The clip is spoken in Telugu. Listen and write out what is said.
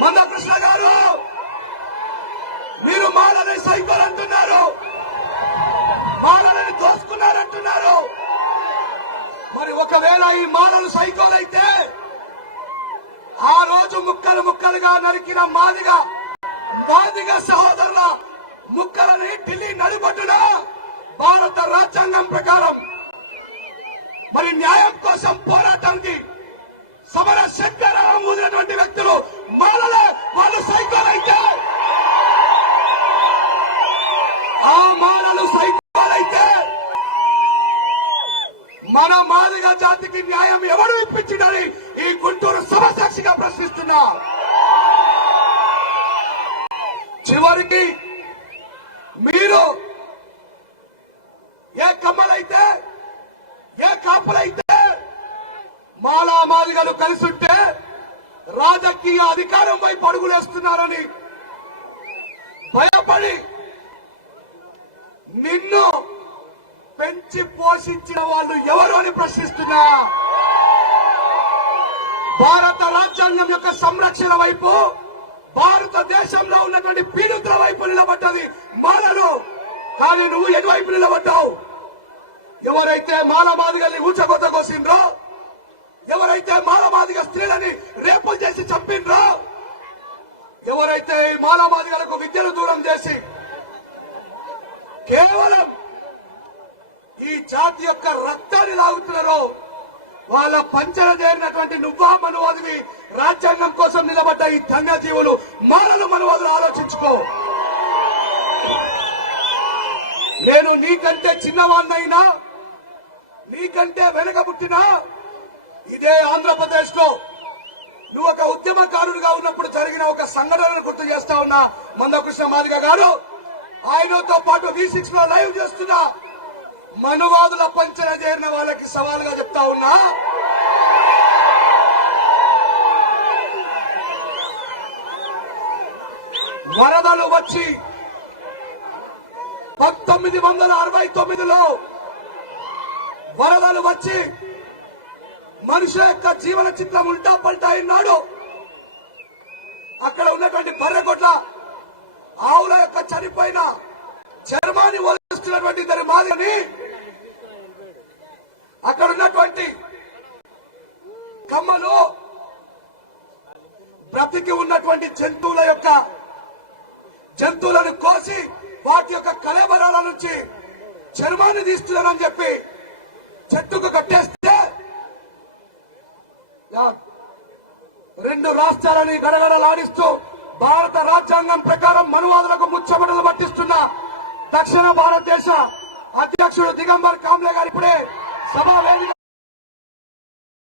మందకృష్ణ గారు మీరు మాలని సైకోలు అంటున్నారు. మాలని దోసుకున్నారంటున్నారు మరి ఒకవేళ ఈ మాలలు సైకోలైతే ఆ రోజు ముక్కలు ముక్కలుగా నరికిన మాదిగా మాదిగ సహోదరుల ముక్కలని ఢిల్లీ నడిబొడ్డున భారత రాజ్యాంగం ప్రకారం మరి న్యాయం కోసం పోరాటానికి సమర శంకరం ఊదినటువంటి వ్యక్తులు మాలల వాళ్ళు సైకోలైతే ఆ మానలు సైకోలైతే మన మాదిగ జాతికి న్యాయం ఎవరు ఇప్పించిందని ఈ గుంటూరు సభ సాక్షిగా ప్రశ్నిస్తున్నా. చివరికి మీరు ఏ కమ్మలైతే ఏ కాపులైతే మాలా మాదిగలు కలిసుంటే రాజకీయ అధికారం వైపు అడుగులేస్తున్నారని భయపడి నిన్ను పెంచి పోషించిన వాళ్ళు ఎవరు అని ప్రశ్నిస్తున్నా? భారత రాజ్యాంగం యొక్క సంరక్షణ వైపు భారతదేశంలో ఉన్నటువంటి పీడితుల వైపు నిలబడ్డది మాలలు. కానీ నువ్వు ఎటువైపు నిలబడ్డావు? ఎవరైతే మాలమాదిగల్ని ఊచకొత్త కోసిండ్రో ఎవరైతే మాలమాదిగ స్త్రీలని రేపులు చేసి చంపిండ్రో ఎవరైతే మాలమాదిగలకు విద్యను దూరం చేసి కేవలం ఈ జాతి యొక్క రక్తాన్ని లాగుతున్నారో వాళ్ళ పంచన చేరినటువంటి నువ్వా మనువాదివి రాజ్యాంగం కోసం నిలబడ్డ ఈ ధన్యజీవులు మానలు మనువాదులు ఆలోచించుకో. నేను నీకంటే చిన్నవాణ్ణైనా నీకంటే వెనకబుట్టినా ఇదే ఆంధ్రప్రదేశ్లో నువ్వు ఒక ఉద్యమకారుడిగా ఉన్నప్పుడు జరిగిన ఒక సంఘటనను గుర్తు చేస్తా ఉన్నా మందకృష్ణ మాదిగ గారు. ఆయనతో పాటు వి సిక్స్లో లైవ్ చేస్తున్నా మనువాదుల పంచన చేరిన వాళ్ళకి సవాలుగా చెప్తా ఉన్నా. వరదలు వచ్చి పంతొమ్మిది వందల అరవై తొమ్మిదిలో వరదలు వచ్చి మనిషి యొక్క జీవన చిత్రం ఉల్టా పల్టా అయినాడు. అక్కడ ఉన్నటువంటి బర్రెగొడ్ల ఆవుల చనిపోయిన చర్మాన్ని వదిలిస్తున్నటువంటి ఇద్దరు మాదిని అక్కడ ఉన్నటువంటి కమ్మలు బ్రతికి ఉన్నటువంటి జంతువుల యొక్క జంతువులను కోసి వాటి యొక్క కళేబరాల నుంచి చర్మాన్ని తీస్తున్నారని చెప్పి చెట్టుకు కట్టేస్తే రెండు రాష్ట్రాలని గడగడలాడిస్తూ భారత రాజ్యాంగం ప్రకారం మనువాదులకు ముచ్చమటలు పట్టిస్తున్న దక్షిణ భారతదేశ అధ్యక్షుడు దిగంబర్ కాంబ్లే గారు ఇప్పుడే సభా వేదిక